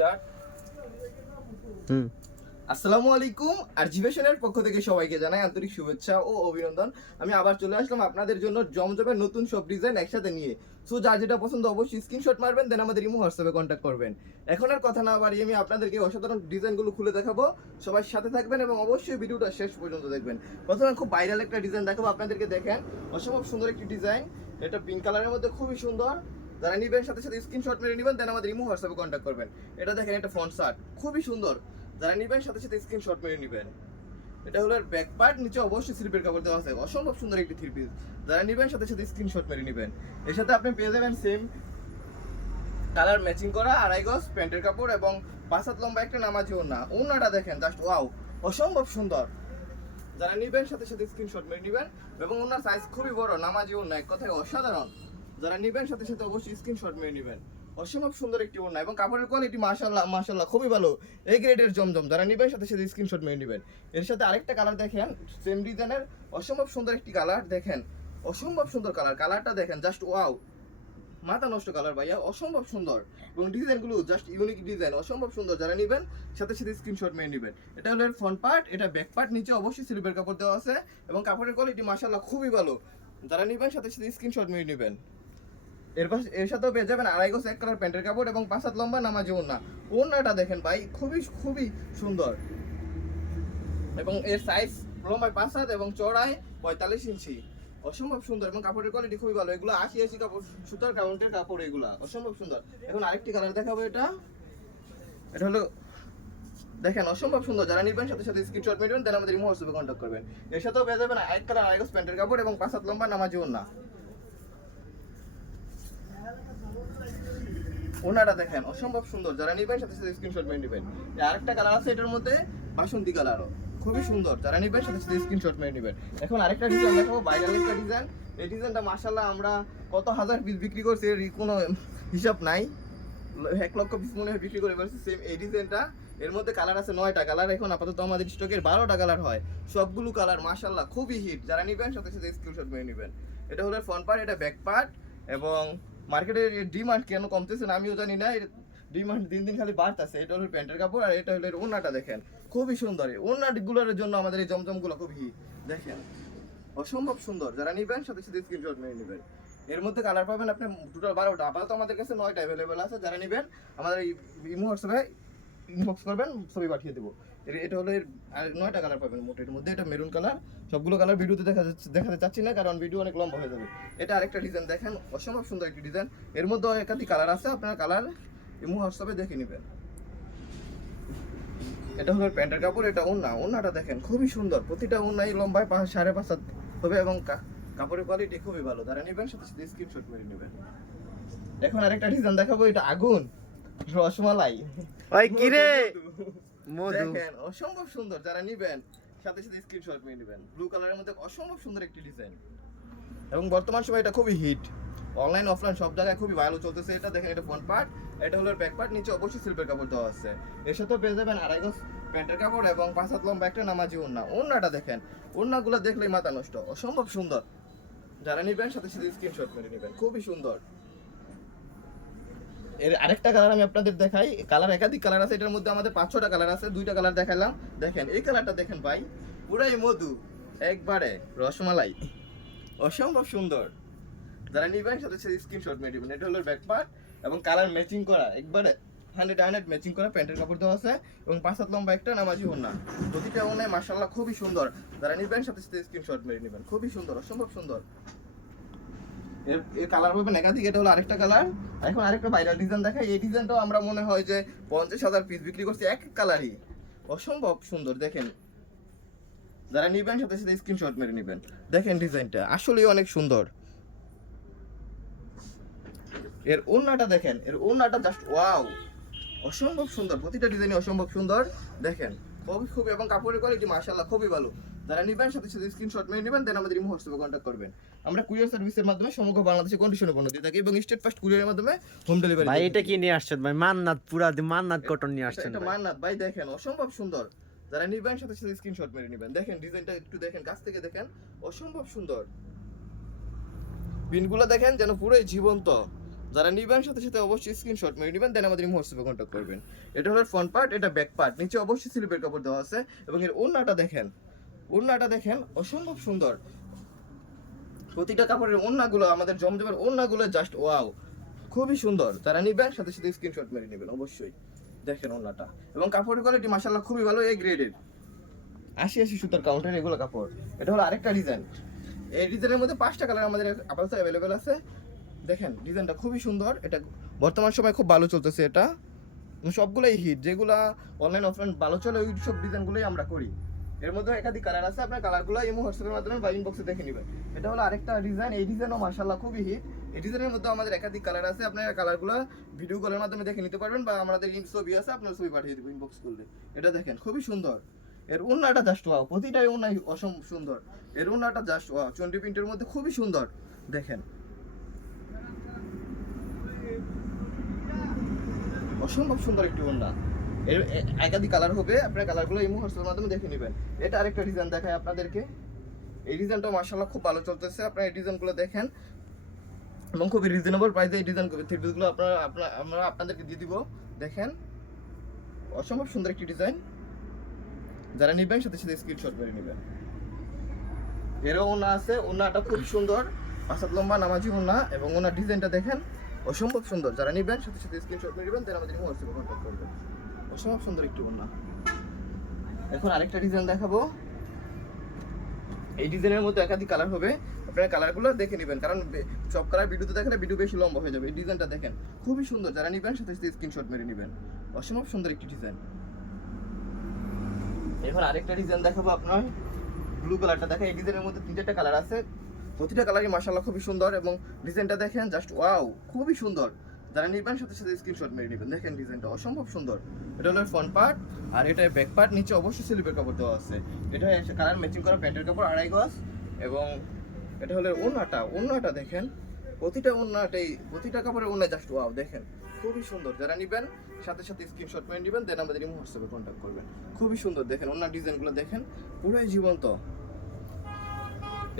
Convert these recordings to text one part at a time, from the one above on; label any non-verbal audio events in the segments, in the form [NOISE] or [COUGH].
Start হুম। আসসালামু আলাইকুম আরজিভেশনের পক্ষ থেকে সবাইকে জানাই আন্তরিক শুভেচ্ছা ও অভিনন্দন। আমি আবার চলে আসলাম আপনাদের জন্য জমজমের নতুন সব ডিজাইন একসাথে নিয়ে। সো যার যেটা পছন্দ অবশ্যই স্ক্রিনশট মারবেন দেন আমাদের ইমো হোয়াটসঅ্যাপে কন্ট্যাক্ট করবেন। এখন আর কথা না বাড়িয়ে আমি আপনাদেরকে অসাধারণ ডিজাইনগুলো খুলে দেখাবো। সবাই সাথে থাকবেন এবং অবশ্যই ভিডিওটা শেষ পর্যন্ত দেখবেন। প্রথমে খুব ভাইরাল একটা ডিজাইন দেখাবো আপনাদেরকে দেখেন। অসম্ভব সুন্দর একটি ডিজাইন। এটা পিঙ্ক কালারের মধ্যে খুবই সুন্দর। যারা নিবেন, সাথে সাথে স্ক্রিনশট মেরে নেবেন দেন আমাদের ইমো হোয়াটসঅ্যাপে কন্ট্যাক্ট করবেন। এটা দেখেন এটা ফ্রন্ট শার্ট খুবই সুন্দর। যারা নিবেন, সাথে সাথে স্ক্রিনশট মেরে নেবেন। এটা হলো ব্যাক পার্ট নিচে অবশ্যই স্লিপের কাপড় দেওয়া আছে। অসম্ভব সুন্দর একটি থ্রি পিস যারা নিবেন, সাথে সাথে স্ক্রিনশট মেরে নেবেন। এর সাথে আপনি পেয়ে যাবেন সেম কালার ম্যাচিং করা আড়াই গজ প্যান্টের কাপড় এবং পাঁচ হাত লম্বা একটা নামাজি ওড়না। ওড়নাটা দেখেন জাস্ট ওয়াও অসম্ভব সুন্দর। যারা নিবেন, সাথে সাথে স্ক্রিনশট মেরে নেবেন এবং ওনার সাইজ খুবই বড়, নামাজি ওড়না, এক কথায় অসাধারণ। যারা নিবেন সাথে সাথে অবশ্যই স্ক্রিনশট মেরে নেবেন। অসম্ভব সুন্দর একটি ওড়না এবং কাপড়ের কোয়ালিটি মাশাল্লাহ মাশাল্লাহ খুবই ভালো। এই গ্রেডের জমজম, যারা নিবেন সাথে সাথে স্ক্রিনশট মেরে নেবেন। এর সাথে আরেকটা কালার দেখেন সেম ডিজাইনের অসম্ভব সুন্দর একটি কালার দেখেন। অসম্ভব সুন্দর কালার কালারটা দেখেন জাস্ট ওয়াও মাথা নষ্ট কালার ভাইয়া, অসম্ভব সুন্দর। এবং ডিজাইনগুলো জাস্ট ইউনিক ডিজাইন অসম্ভব সুন্দর। যারা নেবেন, সাথে সাথে স্ক্রিনশট মেরে নেবেন। এটা হলো ফ্রন্ট পার্ট এটা ব্যাক পার্ট নিচে অবশ্যই স্লিপের কাপড় দেওয়া আছে। এবং কাপড়ের কোয়ালিটি মাশাল্লাহ খুবই ভালো। যারা নেবেন, সাথে সাথে স্ক্রিনশট মেরে নেবেন। এর পাশে এর সাথেও পেয়ে যাবেন আড়াই এক কালার প্যান্টের কাপড় এবং পাঁচ হাত লম্বা নামাজি ওড়না। ওড়নাটা দেখেন ভাই, খুবই খুবই সুন্দর। এবং এর সাইজ লম্বায় পাঁচ হাত এবং চড়ায় পঁয়তাল্লিশ ইঞ্চি। অসম্ভব সুন্দর এবং কাপড়ের কোয়ালিটি খুবই ভালো। এগুলো আশি আশি কাপড়, সুতার কাউন্টের কাপড় এগুলা। অসম্ভব সুন্দর। এখন আরেকটি কালার দেখাবো এটা। এটা হলো, দেখেন অসম্ভব সুন্দর। যারা নিবেন, সাথে সাথে স্ক্রিনশট মেরবেন দেন আমাদের হোয়াটসঅ্যাপে কন্ট্যাক্ট করবেন। এর সাথেও পেয়ে যাবেন এক কালার আড়াই প্যান্টের কাপড় এবং পাঁচ হাত লম্বা নামাজি ওড়না। ওনাটা দেখেন, অসম্ভব সুন্দর। যারা নিবেন, সাথে সাথে স্ক্রিনশট মেরে নেবেন। আরেকটা কালার আছে, এটার মধ্যে বাসন্তী কালারও খুবই সুন্দর। যারা নিবেন, সাথে সাথে স্ক্রিনশট মেরে নেবেন। এখন আরেকটা ডিজাইন দেখাবো বাইরের একটা ডিজাইন এই ডিজাইনটা মাশাল্লাহ আমরা কত হাজার পিস বিক্রি করছি, এর কোনো হিসাব নাই। এক লক্ষ পিস মনে হয় বিক্রি করে ফেলছি সেম এই ডিজাইনটা এর মধ্যে কালার আছে নয়টা কালার এখন আপাতত আমাদের স্টকের বারোটা কালার হয়। সবগুলো কালার মাশাল্লাহ খুবই হিট যারা নিবেন, সাথে সাথে স্ক্রিনশট মেরে নেবেন। এটা হলো ফ্রন্ট পার্ট এটা ব্যাক পার্ট এবং মার্কেটের ডিমান্ড কেন কমতেছে না, আমিও জানি না। ডিমান্ড দিন দিন খালি বাড়তেছে। এটা হলো প্যান্টের কাপড় আর এটা হলো এর ওড়নাটা দেখেন। খুবই সুন্দর। এই ওড়নাগুলোর জন্য আমাদের এই জমজমগুলো খুব হিট দেখেন। অসম্ভব সুন্দর। যারা নিবেন, সাথে সাথে স্ক্রিনশট মেরে নেবেন। এর মধ্যে কালার পাবেন আপনি টোটাল বারোটা। আপাতত আমাদের কাছে নয়টা অ্যাভেলেবেল আছে। যারা নেবেন, আমাদের এই হোয়াটসঅ্যাপে ইনবক্স করবেন, ছবি পাঠিয়ে দেবো। এটা হলো নয়টা কালার পাবেন মোট এর মধ্যে এটা মেরুন কালার সবগুলো কালার ভিডিওতে দেখা যাচ্ছে দেখাতে চাচ্ছি না কারণ ভিডিও অনেক লম্বা হয়ে যাবে। এটা আরেকটা ডিজাইন দেখেন অসম্ভব সুন্দর একটি ডিজাইন এর মধ্যে একাধিক কালার আছে আপনার কালার ইমো হোয়াটসঅ্যাপে দেখে নেবেন। এটা হলো প্যান্টের কাপড় এটা ওড়না ওড়নাটা দেখেন খুবই সুন্দর। প্রতিটা ওড়নাই লম্বায় পাঁচ সাড়ে পাঁচ হাত হবে এবং কাপড়ের কোয়ালিটি খুবই ভালো। যারা নেবেন সাথে সাথে স্ক্রিনশট মেরে নেবেন। এখন আরেকটা ডিজাইন দেখাবো এটা আগুন রসমালাই। ওই কি রে [LAUGHS] মধু। দেখেন, অসম্ভব সুন্দর, যারা নিবেন, সাথে সাথে স্ক্রিনশট নিয়ে নেবেন। ব্লু কালারের মধ্যে অসম্ভব সুন্দর একটি ডিজাইন এবং বর্তমান সময় এটা খুবই হিট অনলাইন অফলাইন সব জায়গায় খুবই ভালো চলতেছে এটা। দেখেন, এটা পার্ট এটা হলো ব্যাক পার্ট নিচে অবশ্যই সিল্পের কাপড় দেওয়া আছে। এর সাথে পেয়ে যাবেন আড়াই গজ প্যান্টের কাপড় এবং পাঁচ হাত লম্বা একটা নামাজি ওড়না। ওড়নাটা দেখেন, ওড়নাগুলো দেখলেই মাথা নষ্ট। অসম্ভব সুন্দর। যারা নিবেন, সাথে সাথে স্ক্রিনশট করে নেবেন। খুবই সুন্দর। এর আরেকটা কালার আমি আপনাদের দেখাই। কালার একাধিক কালার আছে, এটার মধ্যে আমাদের পাঁচ ছটা কালার আছে, দুইটা কালার দেখালাম। দেখেন, এই কালারটা দেখেন ভাই, পুরাই মধু, একবারে রসমালাই। অসম্ভব সুন্দর। যারা নিবেন, সাথে স্ক্রিনশট মেরে নেবেন এটা হলো ব্যাক পার্ট এবং কালার ম্যাচিং করা, একবারে হান্ড্রেড হান্ড্রেড ম্যাচিং করা প্যান্টের কাপড় দেওয়া আছে এবং পাঁচ হাত লম্বা একটা নামাজি ওড়না। প্রতিটা ওনায় মার্শাল্লাহ খুবই সুন্দর। যারা নিবেন, সাথে সাথে স্ক্রিনশট মেরে নেবেন। খুবই সুন্দর, অসম্ভব সুন্দর। এর কালার পাবেন একাধিক, এটা হলো আরেকটা কালার এখন আরেকটা ভাইরাল ডিজাইন দেখাই। এই ডিজাইনটাও আমরা মনে হয় যে পঞ্চাশ হাজার পিস বিক্রি করছি এক কালারই অসম্ভব সুন্দর, দেখেন। যারা নিবেন, সাথে সাথে স্ক্রিনশট মেরে নেবেন। দেখেন ডিজাইনটা আসলেই অনেক সুন্দর। এর ওড়নাটা দেখেন, এর ওড়নাটা জাস্ট ওয়াও অসম্ভব সুন্দর, প্রতিটা ডিজাইনই অসম্ভব সুন্দর। দেখেন। খুবই খুবই এবং কাপড়ের কোয়ালিটি মাশাআল্লাহ খুবই ভালো। যারা নিবেন সাথে সাথে স্ক্রিনশট নেবেন দেন আমাদের ইমো হোয়াটসঅ্যাপে কন্ট্যাক্ট করবেন। আমরা কুরিয়ার সার্ভিসের মাধ্যমে সমগ্র বাংলাদেশে কন্ডিশনে পণ্য দিয়ে থাকি এবং স্টেট ফার্স্ট কুরিয়ারের মাধ্যমে হোম ডেলিভারি ভাই এটা কি নিয়ে আসছেন ভাই? মান্নাত পুরা দি- মান্নাত কটন নিয়ে আসছেন এটা মান্নাত। ভাই দেখেন অসম্ভব সুন্দর। যারা নিবেন সাথে সাথে স্ক্রিনশট মেরে নেবেন। দেখেন ডিজাইনটা একটু দেখেন কাছ থেকে দেখেন অসম্ভব সুন্দর। পিনগুলো দেখেন যেন পুরোই জীবন্ত। যারা নিবেন সাথে সাথে অবশ্যই স্ক্রিনশট মেরে নেবেন দেন আমাদের হোয়াটসঅ্যাপে কন্ট্যাক্ট করবেন। এটা হলো ফ্রন্ট পার্ট এটা ব্যাক পার্ট নিচে অবশ্যই স্লিপের কাপড় দেওয়া আছে এবং এর ওড়নাটা দেখেন ওড়নাটা দেখেন অসম্ভব সুন্দর। প্রতিটা কাপড়ের ওড়নাগুলো, আমাদের জমজমের ওড়নাগুলো জাস্ট ওয়াও খুবই সুন্দর। যারা নিবেন, সাথে সাথে স্ক্রিনশট মেরে নেবেন, অবশ্যই। দেখেন ওড়নাটা। এবং কাপড়ের কোয়ালিটি মাশাআল্লাহ খুবই ভালো এ গ্রেডের আশি আশি সুতার কাউন্টার এগুলো কাপড়। এটা হলো আরেকটা ডিজাইন এই ডিজাইনের মধ্যে পাঁচটা কালার আমাদের আপাতত অ্যাভেলেবেল আছে। দেখেন ডিজাইনটা খুবই সুন্দর। এটা বর্তমান সময় খুব ভালো চলতেছে এটা। সবগুলোই হিট যেগুলা অনলাইন অফলাইন ভালো চলে, ওই সব ডিজাইনগুলোই আমরা করি। এর মধ্যে একাধিক কালার আছে, আপনার কালারগুলো ইমো হোয়াটসঅ্যাপের মাধ্যমে বা ইনবক্সে দেখে নেবেন। এটা হলো আরেকটা ডিজাইন এই ডিজাইনও মার্শাল্লাহ খুবই হিট এই ডিজাইনের মধ্যে আমাদের একাধিক কালার আছে, আপনারা কালারগুলো ভিডিও কলের মাধ্যমে দেখে নিতে পারবেন বা আমাদের ছবি আছে, আপনার ছবি পাঠিয়ে দেবো ইনবক্স করলে। এটা দেখেন, খুবই সুন্দর। এর উন্নাটা জাস্ট ওয়াও প্রতিটাই উন্নাই অসম সুন্দর। এর উন্নাটা জাস্ট ওয়াও চন্ডি প্রিন্টের মধ্যে খুবই সুন্দর। দেখেন অসম্ভব সুন্দর একটি ওড়না এর একাধিক কালার হবে, আপনার কালারগুলো এই মুহূর্তের মাধ্যমে দেখে নেবেন। এটা আরেকটা ডিজাইন দেখায় আপনাদেরকে। এই ডিজাইনটা মার্শাল্লাহ খুব ভালো চলতেছে, আপনারা এই ডিজাইনগুলো দেখেন। এবং খুবই রিজনেবল প্রাইসে এই ডিজাইন করবে থ্রিপিসগুলো আপনারা আপনারা, আমরা আপনাদেরকে দিয়ে দিব। দেখেন, অসম্ভব সুন্দর একটি ডিজাইন যারা নেবেন, সাথে সাথে স্ক্রিনশট করে নেবেন। এরও ওনা আছে, ওনাটা খুব সুন্দর। পাঁচাত লম্বা নামাজি ওনা, এবং ওনার ডিজাইনটা দেখেন অসম্ভব সুন্দর। যারা নেবেন, সাথে সাথে স্ক্রিনশট করে নেবেন তারা আমাদের হোয়াটসঅ্যাপে কন্ট্যাক্ট করবেন। অসম্ভব সুন্দর একটি ওনা এখন আরেকটা ডিজাইন দেখাবো। এই ডিজাইনের মধ্যে একাধিক কালার হবে। আপনারা কালারগুলো দেখে নেবেন, কারণ সব কালার ভিডিওতে দেখালে ভিডিও বেশি লম্বা হয়ে যাবে। এই ডিজাইনটা দেখেন, খুবই সুন্দর। যারা নেবেন, সাথে সাথে স্ক্রিনশট মেরে নেবেন। অসম্ভব সুন্দর একটি ডিজাইন এখন আরেকটা ডিজাইন দেখাবো আপনার। ব্লু কালারটা দেখেন, এই ডিজাইনের মধ্যে তিন চারটা কালার আছে। প্রতিটা কালারই মার্শাল্লাহ খুবই সুন্দর এবং ডিজাইনটা দেখেন জাস্ট ওয়াও খুবই সুন্দর। যারা নিবেন সাথে সাথে স্ক্রিনশট মেরে নেবেন। দেখেন ডিজাইনটা অসম্ভব সুন্দর। এটা হলো ফ্রন্ট পার্ট আর এটা ব্যাক পার্ট নিচে অবশ্যই স্লিপের কাপড় দেওয়া আছে। এটা কালার ম্যাচিং করা প্যান্টের কাপড় আড়াই গজ এবং এটা হলো ওড়নাটা। ওড়নাটা দেখেন, প্রতিটা ওড়নাটাই, প্রতিটা কাপড়ের ওড়না জাস্ট ওয়াও দেখেন। খুবই সুন্দর। যারা নিবেন, সাথে সাথে স্ক্রিনশট মেরে নেবেন দেন আমাদের হোয়াটসঅ্যাপে কন্ট্যাক্ট করবেন। খুবই সুন্দর। দেখেন ওনার ডিজাইনগুলো দেখেন, পুরোই জীবন্ত।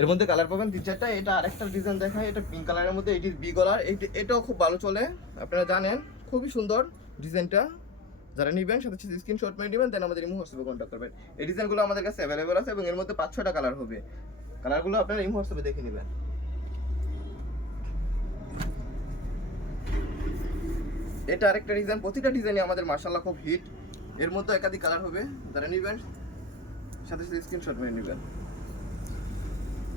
এর মধ্যে কালার পাবেন তিন চারটা। এটা আরেকটা ডিজাইন দেখায়, এটা পিঙ্ক কালারের মধ্যে এটি বি কালার এটাও খুব ভালো চলে, আপনারা জানেন। খুবই সুন্দর ডিজাইনটা যারা নিবেন, সাথে সাথে স্ক্রিনশট মেরে নেবেন দেন আমাদের ইমো হোয়াটসঅ্যাপে কন্ট্যাক্ট করবেন। এই ডিজাইনগুলো আমাদের কাছে অ্যাভেলেবেল আছে এবং এর মধ্যে পাঁচ ছটা কালার হবে। কালারগুলো আপনারা ইমো হোয়াটসঅ্যাপে দেখে নেবেন। এটা আরেকটা ডিজাইন প্রতিটা ডিজাইনই আমাদের মার্শাল্লাহ খুব হিট এর মধ্যে একাধিক কালার হবে, যারা নিবেন, সাথে সাথে স্ক্রিনশট মেরে নেবেন।